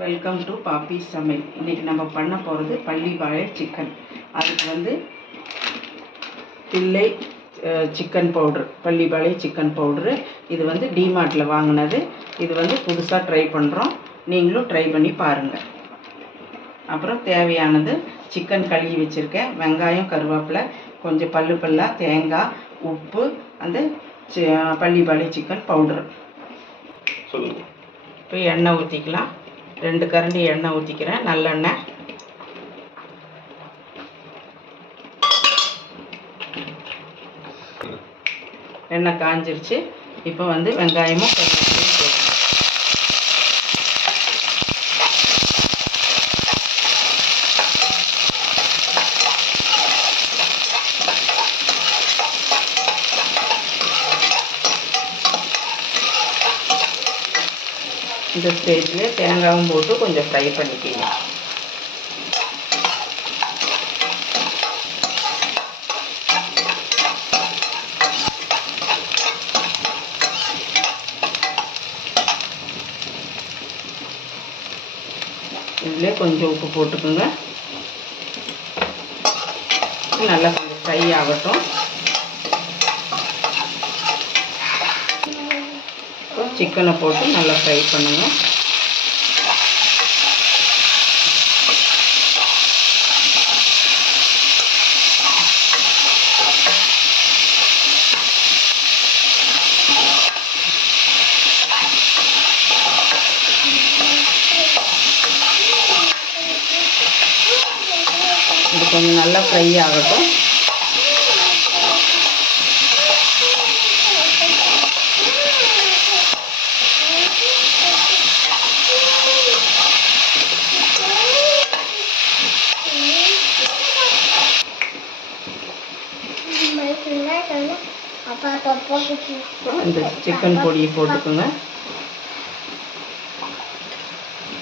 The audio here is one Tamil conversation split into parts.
வெல்கம் டு பாப்பி சமையல். இன்றைக்கி நம்ம பண்ண போகிறது பள்ளி வாழை சிக்கன். அதுக்கு வந்து தில்லை சிக்கன் பவுட்ரு, பள்ளி வாழை சிக்கன் பவுட்ரு. இது வந்து டிமார்ட்டில் வாங்கினது. இது வந்து புதுசாக ட்ரை பண்ணுறோம், நீங்களும் ட்ரை பண்ணி பாருங்கள். அப்புறம் தேவையானது சிக்கன் கழுவி வச்சுருக்கேன், வெங்காயம், கருவேப்பிலை, கொஞ்சம் பல்லாக தேங்காய், உப்பு, அந்த பள்ளி வாழை சிக்கன் பவுட்ரு. இப்போ எண்ணெய் ஊற்றிக்கலாம். 2 கரண்டி எண்ணெய் ஊற்றிக்கிறேன், நல்லெண்ணெய். எண்ணெய் காஞ்சிருச்சு. இப்போ வந்து வெங்காயமும் கருவேப்பிலையும் போடுறேன். இந்த ஸ்டேஜில் தேங்காயும் போட்டு கொஞ்சம் ஃப்ரை பண்ணிக்கிங்க. இதில் கொஞ்சம் உப்பு போட்டுக்குங்க. நல்லா கொஞ்சம் ஃப்ரை ஆகட்டும். சிக்கனை போட்டு நல்லா ஃப்ரை பண்ணுங்க. இது கொஞ்சம் நல்லா ஃப்ரை ஆகட்டும். இந்த சிக்கன் பொடியை போட்டுக்கோங்க.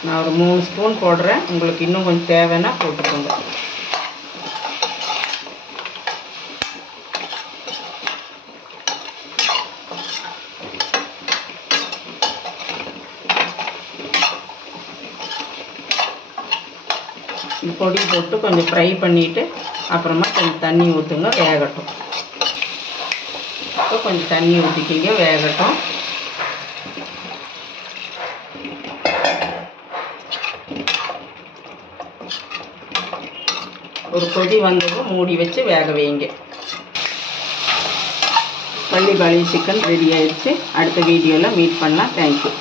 நான் ஒரு 3 ஸ்பூன் போடுறேன், உங்களுக்கு இன்னும் கொஞ்சம் தேவைன்னா போட்டுக்கோங்க. பொடி போட்டு கொஞ்சம் ஃப்ரை பண்ணிவிட்டு அப்புறமா கொஞ்சம் தண்ணி ஊற்றுங்க, வேகட்டும். இப்போ கொஞ்சம் தண்ணி ஊற்றிக்கிங்க, வேகட்டும். ஒரு கொதி வந்ததும் மூடி வச்சு வேக வைங்க. பள்ளி வாழை சிக்கன் ரெடி ஆயிடுச்சு. அடுத்த வீடியோவில் மீட் பண்ணலாம். தேங்க்யூ.